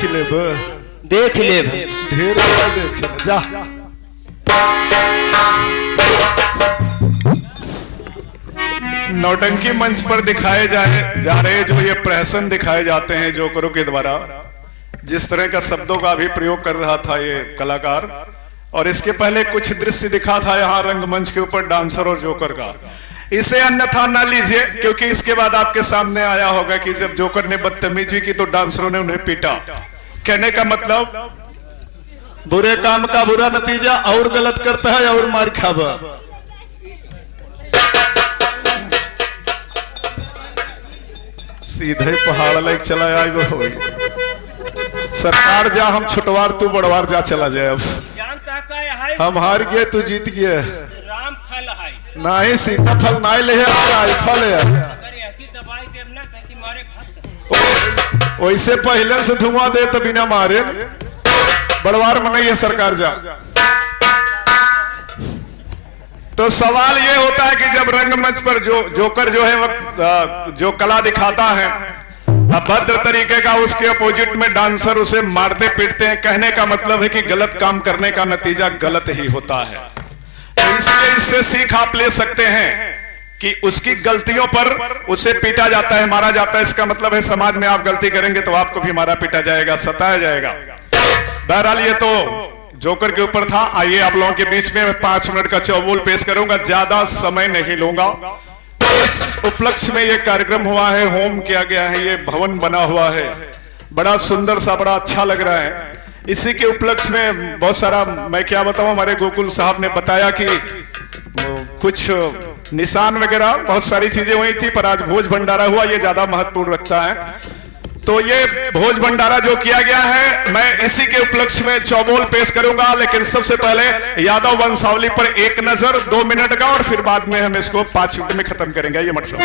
देख लेब ढेर देख जा। नौटंकी मंच पर दिखाए जा रहे जो ये प्रहसन दिखाए जाते हैं जोकरों के द्वारा, जिस तरह का शब्दों का भी प्रयोग कर रहा था ये कलाकार, और इसके पहले कुछ दृश्य दिखा था यहाँ रंगमंच के ऊपर डांसर और जोकर का, इसे अन्यथा ना लीजिए, क्योंकि इसके बाद आपके सामने आया होगा कि जब जोकर ने बदतमीजी की तो डांसरों ने उन्हें पीटा। कहने का मतलब बुरे काम का बुरा नतीजा, और गलत करता है और मार खाबा। सीधे पहाड़ लाइक चला आई वो होई। सरकार जा, हम छुटवार तू बड़वार जा, चला जाए। अब हम हार गए तू जीत गए। राम फल है नहीं सीता फल नहीं ले आई फल है। वैसे पहले से धुआं दे तो बिना मारे बड़वार में नहीं है सरकार जा। तो सवाल ये होता है कि जब रंगमंच पर जोकर जो है जो कला दिखाता है अभद्र तरीके का, उसके अपोजिट में डांसर उसे मारते पीटते हैं। कहने का मतलब है कि गलत काम करने का नतीजा गलत ही होता है। तो इसलिए इससे सीख आप ले सकते हैं कि उसकी गलतियों पर उसे पीटा जाता है, मारा जाता है। इसका मतलब है समाज में आप गलती करेंगे तो आपको भी मारा पीटा जाएगा, सताया जाएगा। बहरहाल ये तो जोकर के ऊपर था। आइए आप लोगों के बीच में मैं 5 मिनट का चौबोल पेश करूंगा, ज्यादा समय नहीं लूंगा। इस उपलक्ष्य में ये कार्यक्रम हुआ है, होम किया गया है, ये भवन बना हुआ है, बड़ा सुंदर सा, बड़ा अच्छा लग रहा है। इसी के उपलक्ष्य में बहुत सारा, मैं क्या बताऊं, हमारे गोकुल साहब ने बताया कि कुछ निशान वगैरह बहुत सारी चीजें हुई थी, पर आज भोज भंडारा हुआ, ये ज्यादा महत्वपूर्ण रखता है। तो ये भोज भंडारा जो किया गया है, मैं इसी के उपलक्ष्य में चौबोल पेश करूंगा। लेकिन सबसे पहले यादव वंशावली पर एक नजर 2 मिनट का, और फिर बाद में हम इसको 5 मिनट में खत्म करेंगे। ये मतलब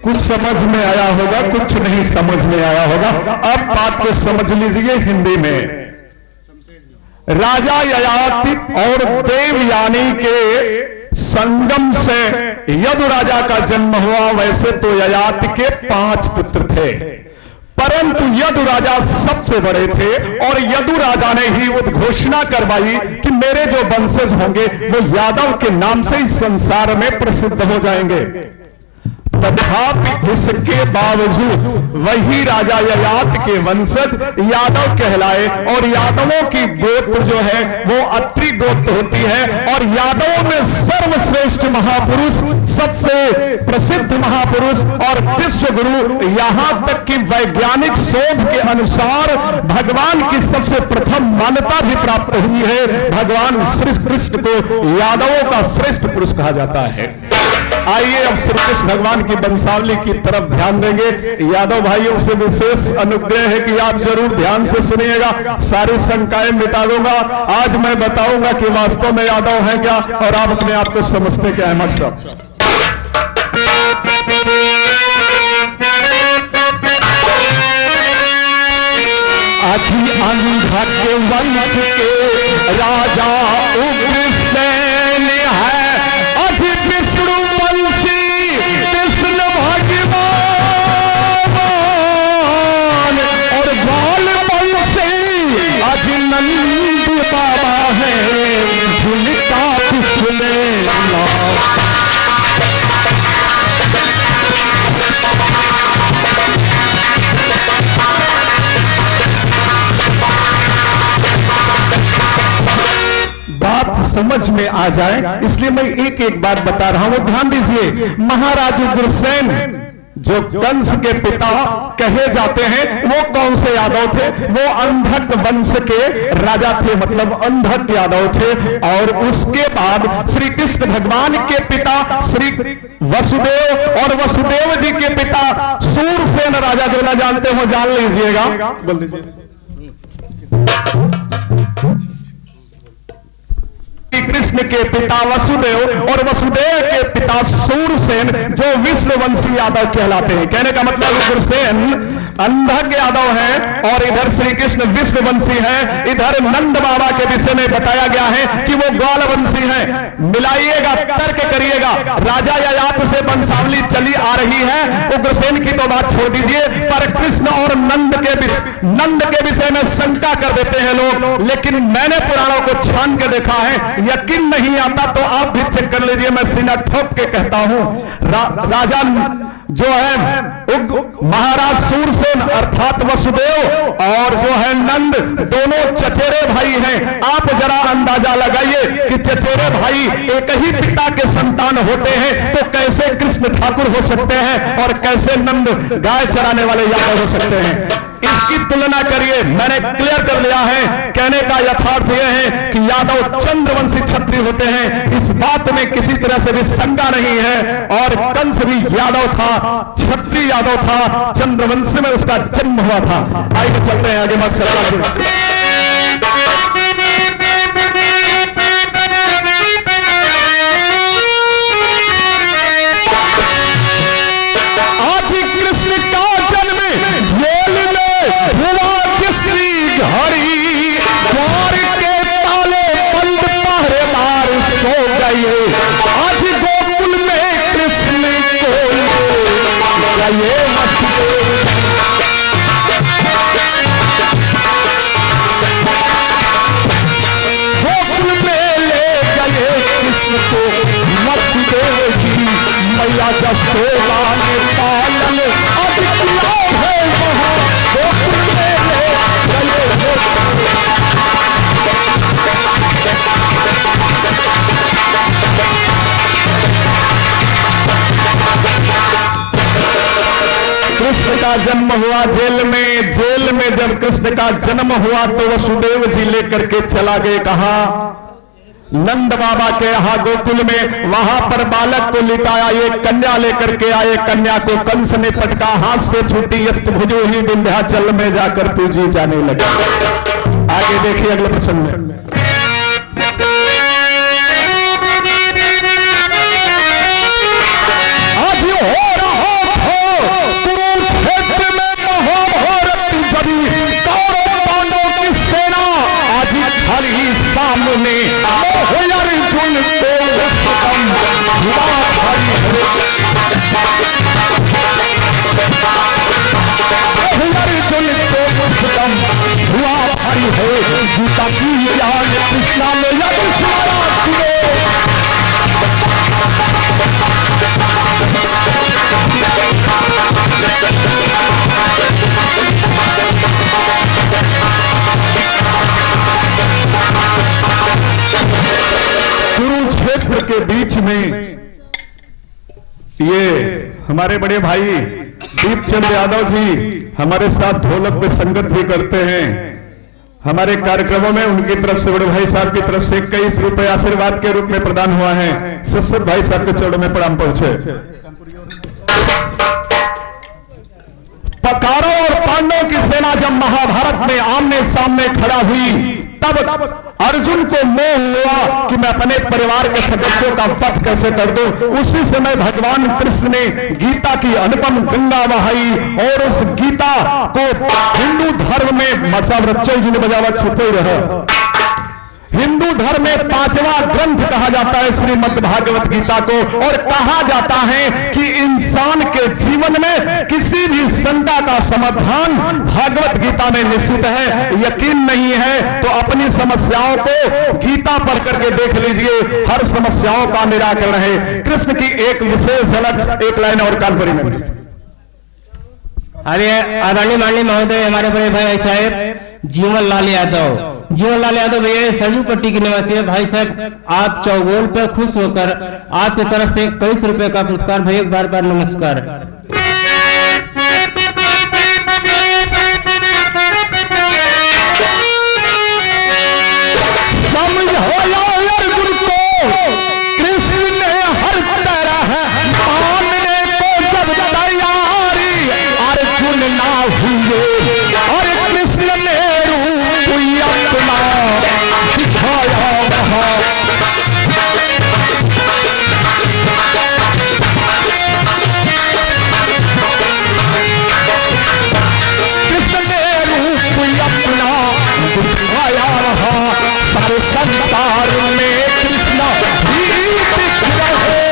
कुछ समझ में आया होगा, कुछ नहीं समझ में आया होगा। अब बात को समझ लीजिए हिंदी में। राजा ययाति और देवयानी के संगम से यदु राजा का जन्म हुआ। वैसे तो ययाति के 5 पुत्र थे, परंतु यदु राजा सबसे बड़े थे, और यदु राजा ने ही उद्घोषणा करवाई कि मेरे जो वंशज होंगे वो यादव के नाम से इस संसार में प्रसिद्ध हो जाएंगे। तथापि इसके बावजूद वही राजा ययात के वंशज यादव कहलाए, और यादवों की गोत्र जो है वो अत्रि गोत्र होती है। और यादवों में सर्वश्रेष्ठ महापुरुष, सबसे प्रसिद्ध महापुरुष और विश्व गुरु, यहां तक कि वैज्ञानिक शोध के अनुसार भगवान की सबसे प्रथम मान्यता भी प्राप्त हुई है। भगवान श्री कृष्ण को यादवों का श्रेष्ठ पुरुष कहा जाता है। आइए अब श्री कृष्ण भगवान की वंशावली की तरफ ध्यान देंगे। यादव भाइयों से विशेष अनुग्रह है कि आप जरूर ध्यान से सुनिएगा, सारी शंकाएं मिटा दूंगा। आज मैं बताऊंगा कि वास्तव में यादव है क्या, और आप अपने आप को समझते क्या है। मकसद आधी अंधा के वंश के राजा उग्रसेन है, अधि विष्णु वंशी कृष्ण भगवान, और बाल वंशी अधि नंद बाबा है, झुलता पिछले बात समझ में आ जाए इसलिए मैं एक एक बात बता रहा हूं, ध्यान दीजिए। महाराज उग्रसेन जो कंस के पिता कहे जाते हैं वो कौन से यादव थे? वो अंधक वंश के राजा थे, मतलब अंधक यादव थे। और उसके बाद श्री कृष्ण भगवान के पिता श्री वसुदेव और वसुदेव जी के पिता सूरसेन राजा, जो ना जानते हो जान लीजिएगा, बोल दीजिए। कृष्ण के पिता वसुदेव और वसुदेव के पिता सूरसेन जो विष्णुवंशी यादव कहलाते हैं। कहने का मतलब उग्रसेन अंधक यादव है और इधर श्री कृष्ण विष्णुवंशी है। इधर नंद बाबा के विषय में बताया गया है कि वो ग्वालवंशी है। मिलाइएगा, तर्क करिएगा। राजा ययाति से वंशावली चली आ रही है, उग्रसेन की तो बात छोड़ दीजिए, पर कृष्ण और नंद के विषय में शंका कर देते हैं लोग। लेकिन मैंने पुराणों को छान के देखा है, यकीन नहीं आता तो आप भी चेक कर लीजिए, मैं सीना ठोक के कहता हूं। राजा जो है महाराज सूरसेन अर्थात वसुदेव और जो है नंद, दोनों चचेरे भाई हैं। आप जरा अंदाजा लगाइए कि चचेरे भाई एक ही पिता के संतान होते हैं तो कैसे कृष्ण ठाकुर हो सकते हैं और कैसे नंद गाय चराने वाले यादव हो सकते हैं। इसकी तुलना करिए, मैंने क्लियर कर लिया है। कहने का यथार्थ यह है कि यादव चंद्रवंशी क्षत्रिय होते हैं, इस बात में किसी तरह से भी शंका नहीं है। और कंस भी यादव था, क्षत्रिय यादव था, चंद्रवंश में उसका जन्म हुआ था। आइए चलते हैं आगे। मत आज कृष्ण का जन्म जेल में हुआ, जिसकी घड़ी द्वार के ताले बंद, पहरेदार सो गए। आज गोकुल में कृष्ण को गए गोकुल में ले गए कृष्ण को मथुदेव जी, मैया जसोदा ने पालन अब किया है वहां, गोकुल में ले गए। कृष्ण का जन्म हुआ जेल में। जेल में जब कृष्ण का जन्म हुआ तो वसुदेव जी लेकर के चला गए कहा? नंद बाबा के यहाँ गोकुल में। वहां पर बालक को लिटाया, एक कन्या लेकर के आए। कन्या को कंस ने पटका, हाथ से छूटी, अष्टभुजो ही विंध्याचल में जाकर पूजी जाने लगी। आगे देखिए अगले प्रसंग में। आज हो रहा था कुरुक्षेत्र में महाभारत, जब कौरव पांडवों की सेना आज खड़ी सामने, अर्जुन को खत्म हुआ भाई। अर्जुन को खत्म हुआ भाई है, गीता की ज्ञान कृष्णा में यज्ञशाला सुनो। कुरुक्षेत्र के बीच में ये हमारे बड़े भाई दीपचंद यादव जी हमारे साथ ढोलक पे संगत भी करते हैं। हमारे कार्यक्रमों में उनकी तरफ से, बड़े भाई साहब की तरफ से 21 रुपए आशीर्वाद के रूप में प्रदान हुआ है। सत भाई साहब के चरणों में प्रणाम पहुंचे। कौरव और पांडवों की सेना जब महाभारत में आमने सामने खड़ा हुई, तब अर्जुन को मोह हुआ कि मैं अपने परिवार के सदस्यों का वध कैसे कर दूं। उसी समय भगवान कृष्ण ने गीता की अनुपम गंगा बहाई और उस गीता को हिंदू धर्म में मचा रच्चल जी ने बजावा छुपे रहा। धर्म में 5वां ग्रंथ कहा जाता है श्रीमद् भागवत गीता को, और कहा जाता है कि इंसान के जीवन में किसी भी शंका का समाधान भागवत गीता में निश्चित है। यकीन नहीं है तो अपनी समस्याओं को गीता पढ़ करके देख लीजिए, हर समस्याओं का निराकरण है। कृष्ण की एक विशेष झलक, एक लाइन और कानपुरी में। अरे आदरणीय माननीय महोदय, हमारे बड़े भाई साहब जीवन लाल यादव भैया सरजू पट्टी के निवासी है। भाई साहब आप चौगोल पर खुश होकर आपकी तरफ से 21 रुपए का पुरस्कार। भैया बार बार नमस्कार। संसार में कृष्ण ही दिख रहे।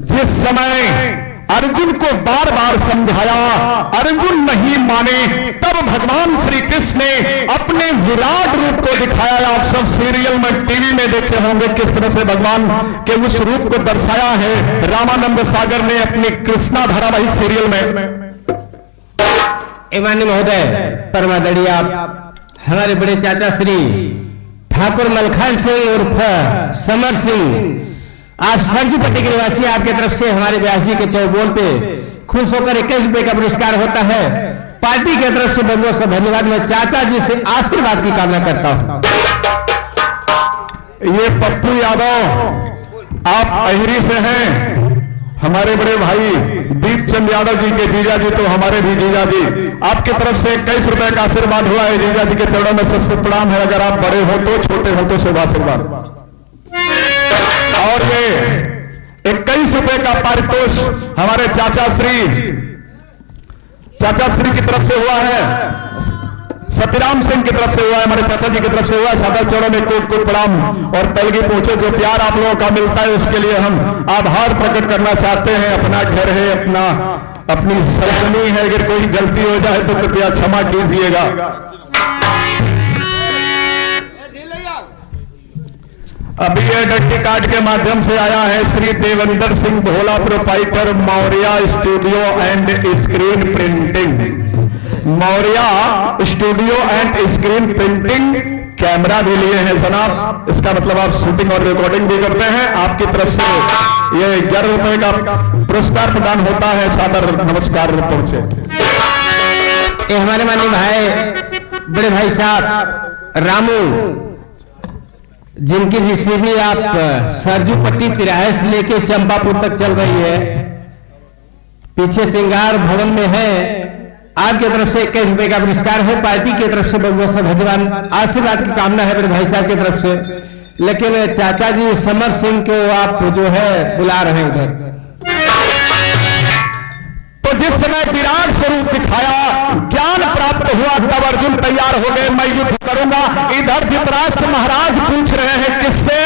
जिस समय अर्जुन को बार बार समझाया, अर्जुन नहीं माने, तब भगवान श्री कृष्ण ने अपने विराट रूप को दिखाया। आप सब सीरियल में, टीवी में देखे होंगे किस तरह से भगवान के उस रूप को दर्शाया है रामानंद सागर ने अपनी कृष्णा धारावाहिक सीरियल में। माननीय महोदय, परमादरणीय आप हमारे बड़े चाचा श्री ठाकुर मलखान सिंह उर्फ समर सिंह, आप सरजू पट्टी के निवासी, आपके तरफ से हमारे व्यास जी के चौबोल पे खुश होकर 21 रुपए का पुरस्कार होता है। पार्टी की तरफ से बहुत बहुत धन्यवाद। मैं चाचा जी से आशीर्वाद की कामना करता हूं। ये पप्पू यादव आप अहिरी से हैं, हमारे बड़े भाई दीपचंद यादव जी के जीजा जी, तो हमारे भी जीजा जी, आपके तरफ से 21 रुपए का आशीर्वाद हुआ है। जीजा जी के चरणों में सत प्रणाम है। अगर आप बड़े हो तो, छोटे हो तो शुभ आशीर्वाद। और ये 21 रुपए का पारितोष हमारे चाचा श्री की तरफ से हुआ है, सत्यराम सिंह की तरफ से हुआ है, हमारे चाचा जी की तरफ से हुआ है। सादर चरणों में कोट प्रणाम और पलगी पहुंचो। जो प्यार आप लोगों का मिलता है उसके लिए हम आभार प्रकट करना चाहते हैं। अपना घर है, अपनी सरजमी है, अगर कोई गलती हो जाए तो कृपया क्षमा कीजिएगा। अभी ये डट्टी कार्ड के माध्यम से आया है Shri Devendra Singh Bhola, proprietor Maurya studio and screen printing. Maurya studio and screen printing camera भी लिए हैं जनाब। इसका मतलब आप शूटिंग और रिकॉर्डिंग भी करते हैं। आपकी तरफ से ये 11 रुपए का पुरस्कार प्रदान होता है। सादर नमस्कार पहुंचे। हमारे माननीय भाई, बड़े भाई साहब रामू, जिनकी जीसीबी आप सरजू पट्टी तिराहे से लेके चंपापुर तक चल रही है, पीछे श्रृंगार भवन में है। आपकी तरफ से 21 रुपए का पुरस्कार है। पार्टी की तरफ से बहुत बहुत धन्यवाद, आशीर्वाद की कामना है मेरे भाई साहब की तरफ से। लेकिन चाचा जी समर सिंह को आप जो है बुला रहे हैं उधर। तो जिस समय विराट स्वरूप दिखाया, ज्ञान प्राप्त हुआ, तब अर्जुन तैयार हो गए, मैं युद्ध करूंगा। इधर धृतराष्ट्र महाराज पूछ रहे हैं किससे?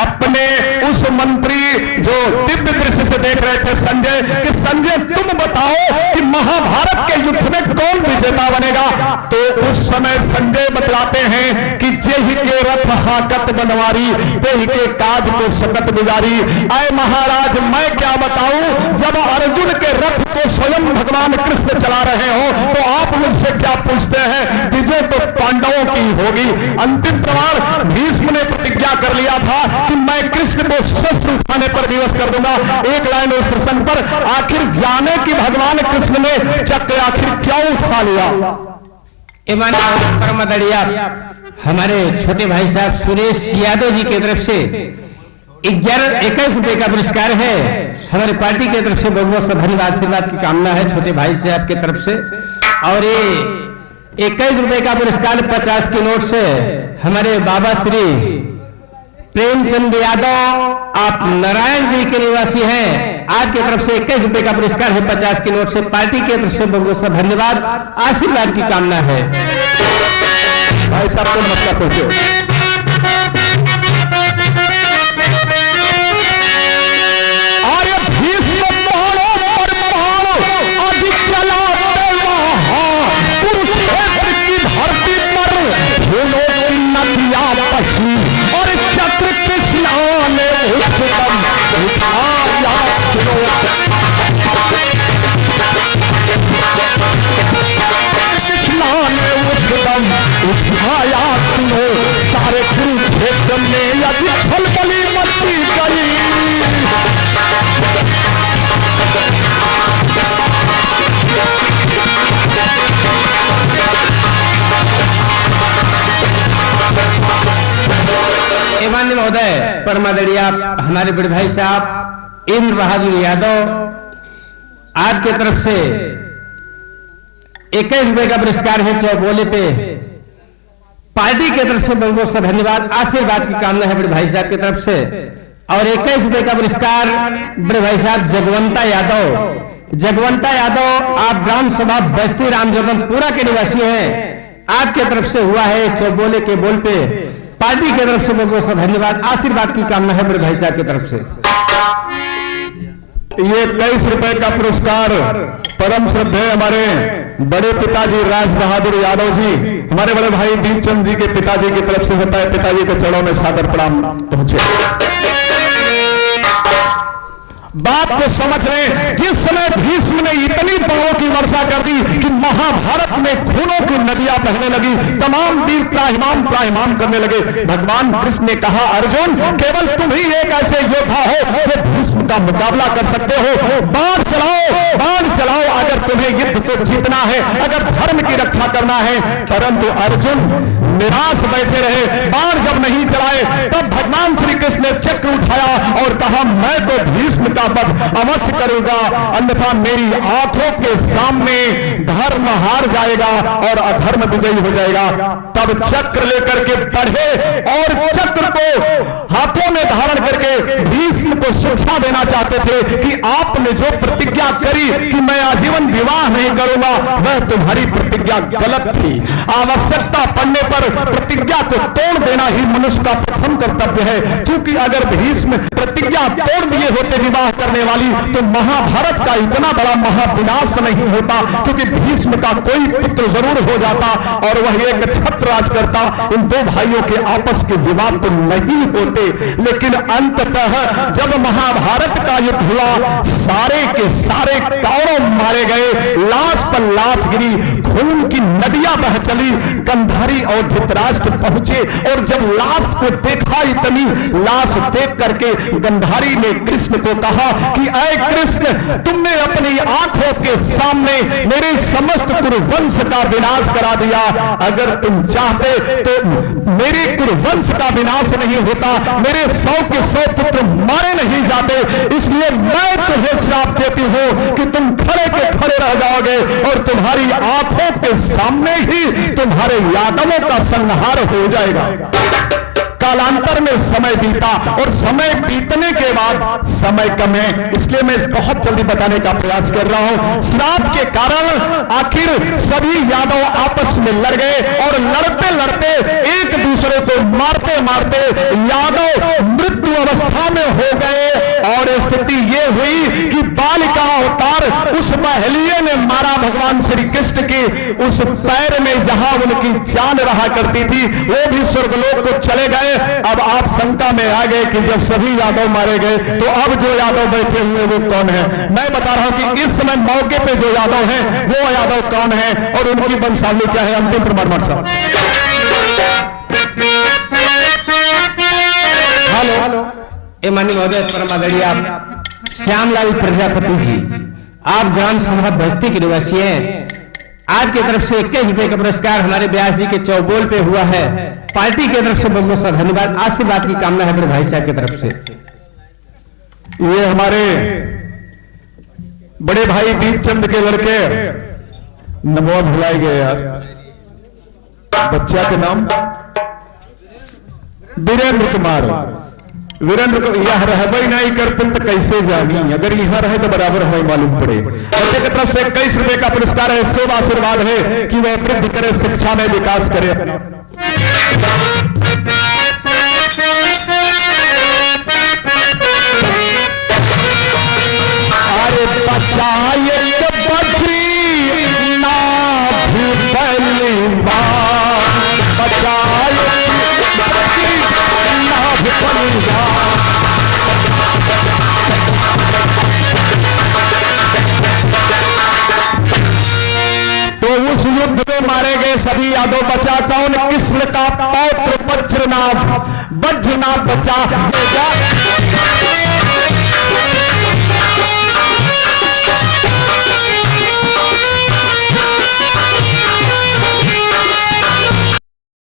अपने उस मंत्री जो दिव्य दृष्टि से देख रहे थे संजय, कि संजय तुम बताओ कि महाभारत के युद्ध में कौन विजेता बनेगा? तो उस समय संजय बतलाते हैं कि जेहि के रथ हाकत बनवारी, तेहि के काज को सकत बिगारी। आए महाराज, मैं क्या बताऊं, जब अर्जुन के रथ को स्वयं भगवान कृष्ण चला रहे हो तो आप मुझसे क्या पूछते हैं? विजय तो पांडवों की होगी। अंतिम प्रमाण भीष्म ने प्रतिज्ञा कर लिया था कि मैं कृष्ण को शस्त्र उठाने पर विवश कर दूंगा। एक लाइन उस प्रसंग पर, आखिर जाने की भगवान कृष्ण ने चक्र आखिर क्यों उठा लिया? परमदड़िया हमारे छोटे भाई साहब सुरेश यादव जी की तरफ से 21 रुपए का पुरस्कार है। हमारे पार्टी की तरफ से बहुत बहुत धन्यवाद, आशीर्वाद की कामना है छोटे भाई से आपके तरफ से। और ये 21 रुपए का पुरस्कार 50 की नोट से हमारे बाबा श्री प्रेमचंद यादव, आप नारायण जी के निवासी हैं, आपकी तरफ से 21 रुपए का पुरस्कार है 50 की नोट से। पार्टी की तरफ से बहुत बहुत धन्यवाद, आशीर्वाद की कामना है। भाई साहब को नमस्कार पहुंचे। और चक्र कृष्णा ने उठदम उठाया कृष्णा ने उठदम उठाया सुनो, सारे कुरुक्षेत्र में यदि खलबली मची गई। माननीय महोदय परमादरणीय हमारे बड़े भाई साहब इंद्र बहादुर यादव, आपके तरफ से 21 रुपए का पुरस्कार है चौबोले पे। पार्टी की तरफ से बहुत बहुत धन्यवाद, आशीर्वाद की कामना है बड़े भाई साहब की तरफ से। और 21 रुपए का पुरस्कार बड़े भाई साहब जगवंता यादव। जगवंता यादव, आप ग्राम सभा बस्ती रामजगनपुरा के निवासी हैं, आपके तरफ से हुआ है चौबोले के बोल पे। पार्टी की तरफ से बहुत बहुत धन्यवाद, आशीर्वाद की कामना है बड़े भाई साहब की तरफ से। ये 23 रुपए का पुरस्कार परम श्रद्धेय हमारे बड़े पिताजी राज बहादुर यादव जी, हमारे बड़े भाई दीपचंद जी के पिताजी की तरफ से होता है। पिताजी के चरणों में सादर प्रणाम पहुंचे। बात को समझ रहे, जिस समय भीष्म ने इतनी बाणों की वर्षा कर दी कि महाभारत में खूनों की नदियां बहने लगी, तमाम वीर त्राहिमाम त्राहिमाम करने लगे। भगवान कृष्ण ने कहा, अर्जुन केवल तुम ही एक ऐसे योद्धा हो जो भीष्म का मुकाबला कर सकते हो। बाण चलाओ, बाण चलाओ, अगर तुम्हें युद्ध को जीतना है, अगर धर्म की रक्षा करना है। परंतु अर्जुन निराश बैठे रहे, बाण जब नहीं चलाए, तब भगवान श्री कृष्ण ने चक्र उठाया और कहा, मैं तो भीष्म अवश्य करूंगा, अन्यथा मेरी आंखों के सामने धर्म हार जाएगा और अधर्म विजयी हो जाएगा। तब चक्र लेकर के बढ़े और चक्र को हाथों में धारण करके भीष्म को शिक्षा देना चाहते थे कि आपने जो प्रतिज्ञा करी कि मैं आजीवन विवाह नहीं करूंगा, वह तुम्हारी प्रतिज्ञा गलत थी। आवश्यकता पड़ने पर प्रतिज्ञा को तोड़ देना ही मनुष्य का प्रथम कर्तव्य है। क्योंकि अगर भीष्म प्रतिज्ञा तोड़ दिए होते विवाह करने वाली, तो महाभारत का इतना बड़ा महाविनाश नहीं होता, क्योंकि भीष्म का कोई पुत्र जरूर हो जाता और वह एक छत्रराज करता। उन दो भाइयों के आपस के विवाद तो नहीं होते। लेकिन अंततः जब महाभारत का युद्ध हुआ, सारे के सारे कौरव मारे गए, लाश पर लाश गिरी, खून की नदियां बह चली। गंधारी और धृतराष्ट्र पहुंचे और जब लाश को देखा, इतनी लाश देख करके गंधारी ने कृष्ण को कहा कि ऐ कृष्ण, तुमने अपनी आंखों के सामने मेरे समस्त कुरुवंश का विनाश करा दिया। अगर तुम चाहते तो मेरे कुरुवंश का विनाश नहीं होता, मेरे 100 के 100 पुत्र मारे नहीं जाते। इसलिए मैं तुम्हें श्राप देती हूं कि तुम खड़े के खड़े रह जाओगे और तुम्हारी आंखों के सामने ही तुम्हारे यादवों का संहार हो जाएगा। कालांतर में समय बीता और समय बीतने के बाद समय कम है, इसलिए मैं बहुत जल्दी बताने का प्रयास कर रहा हूं। श्राप के कारण आखिर सभी यादव आपस में लड़ गए और लड़ते लड़ते एक दूसरे को मारते मारते यादव मृत्यु अवस्था में हो गए। और स्थिति ये हुई कि बाल का अवतार उस बहलिये ने मारा भगवान श्री कृष्ण के उस पैर में, जहां उनकी जान रहा करती थी। वो भी स्वर्गलोक को चले गए। अब आप शंका में आ गए कि जब सभी यादव मारे गए तो अब जो यादव बैठे हुए वो कौन है। मैं बता रहा हूं कि इस समय मौके पे जो यादव हैं वो यादव कौन है और उनकी वंशावली क्या है। अंतिम प्रमाण साहब, हेलो। माननीय महोदय परमादरणीय श्यामलाल प्रजापति जी, आप ग्राम सभा बस्ती के निवासी हैं, आपकी तरफ से 21 रुपए का पुरस्कार हमारे व्यास जी के चौबोल पे हुआ है। पार्टी की तरफ से बहुत बहुत धन्यवाद, आशीर्वाद की कामना है मेरे भाई साहब की तरफ से। ये हमारे बड़े भाई दीपचंद के लड़के, नमो भुलाए गए यार, बच्चा के नाम वीरेंद्र कुमार। वीरेंद्र यह रहबई नहीं करते तो कैसे जानी, अगर यहाँ रहे तो बराबर हमें मालूम पड़े। बच्चे की तरफ से 21 रुपए का पुरस्कार है, शुभ आशीर्वाद है कि वह वृद्धि करे, शिक्षा में विकास करे। अरे बचाए बची ना भी बचाए ना भी तो उस युद्ध में मारे गए सभी यादव बचा कौन? कृष्ण का पौत्र वज्रनाथ। वज्रनाथ बचा